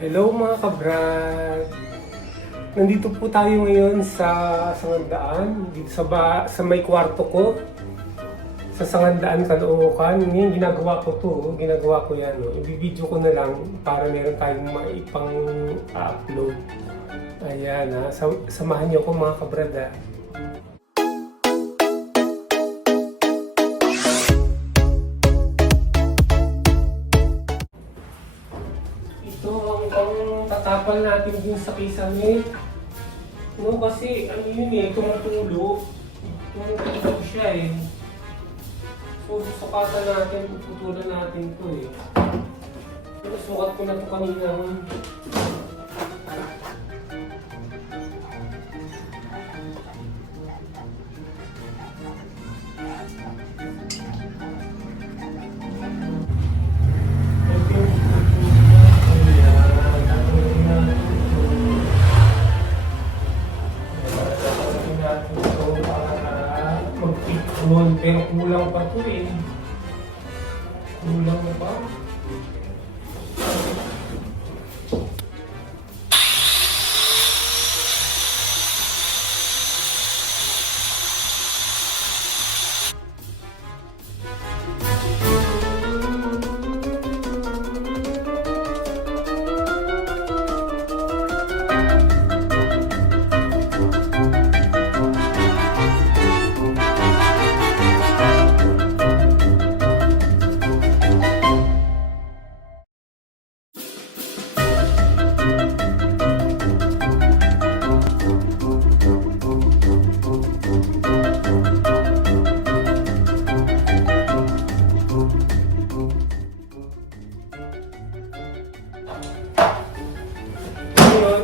Hello mga kabrad! Nandito po tayo ngayon sa Sangandaan, dito sa may kwarto ko. Sa Sangandaan, Caloocan. Ngayon ginagawa ko yan. Ibibideo ko na lang para meron tayong maipang upload. Ayan samahan niyo ko mga kabrad ha. Ito ang tatapal natin dun sa kisame. No, kasi ano yun tumutulog siya So susukatan natin, puputulan natin to Sukat ko na to kanina. Pero kulang pa to Kulang na pa.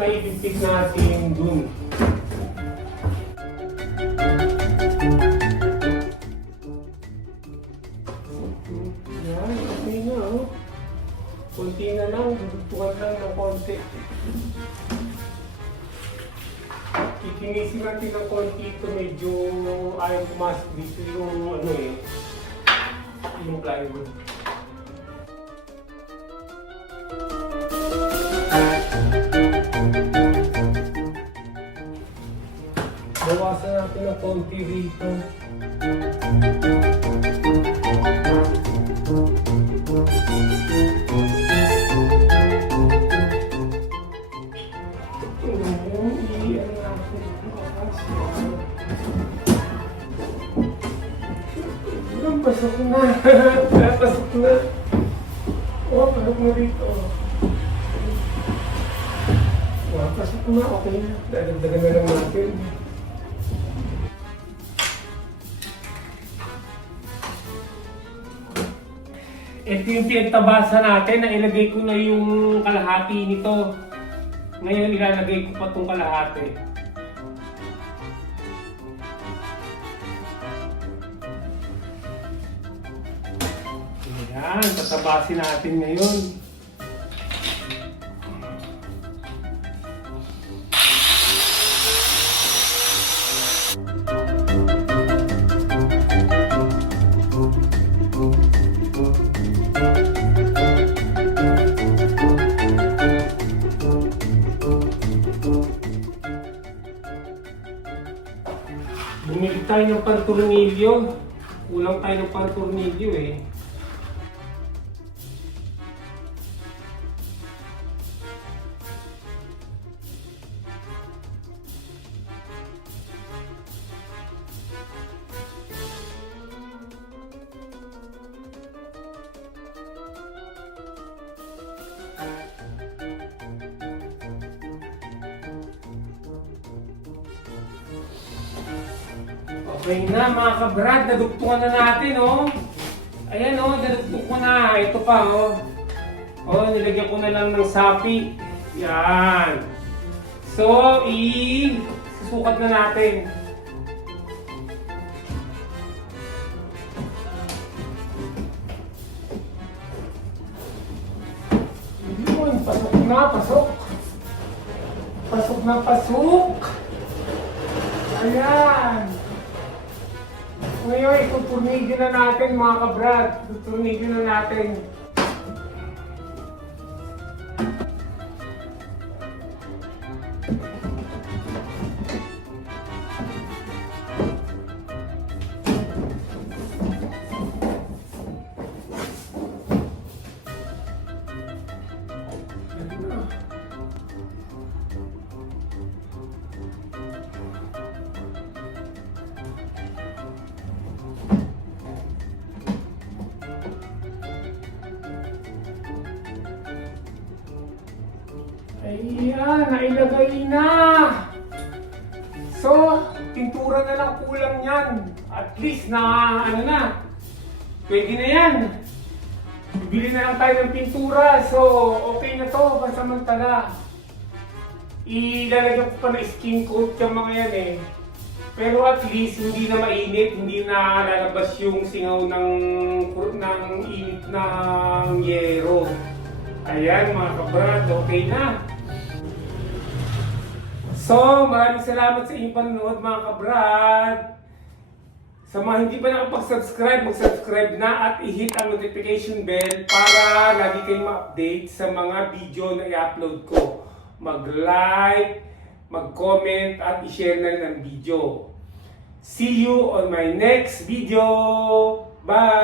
Naibigtig natin dun. Yan, okay na Konti na lang, dudutukan lang ng konti. Kikinisin natin ng konti ito, medyo ayaw pumasok dito yung yung plywood. Bawasan natin ng konti rito. Pasok na. Pasok na. Pasok na rito. Pasok na. Okay na. Dadagdagan na lang natin. Ito yung pinagtabasa natin na ilagay ko na yung kalahati nito. Ngayon ilalagay ko pa itong kalahati. Ayan, tatabasin natin ngayon. Bumili tayo ng panturnilyo. Kulang tayo ng panturnilyo Okay na mga kabrad, nadugtungan na natin Ayan nadugtong ko na. Ito pa nilagyan ko na lang ng sapi. Yan. So, susukat na natin. Yun, pasok na, pasok. Pasok na, pasok. Ayan. Ngayon, ituturnigyo na natin mga kabrad. Ituturnigyo na natin. Ayan, nailagay na! So, pintura na lang kulang yan. At least na, ano na, pwede na yan. Bibili na lang tayo ng pintura. So, okay na to, pansamantala. Ilalagyan ko pa na skin coat yung mga yan eh. Pero at least hindi na mainit, hindi na lalabas yung singaw ng init ng yero. Ayan mga kabrad, okay na. So, maraming salamat sa inyong panonood mga kabrad. Sa mga hindi pa nakapag-subscribe, mag-subscribe na at i-hit ang notification bell para lagi kayong ma-update sa mga video na i-upload ko. Mag-like, mag-comment at i-share na rin ang video. See you on my next video. Bye!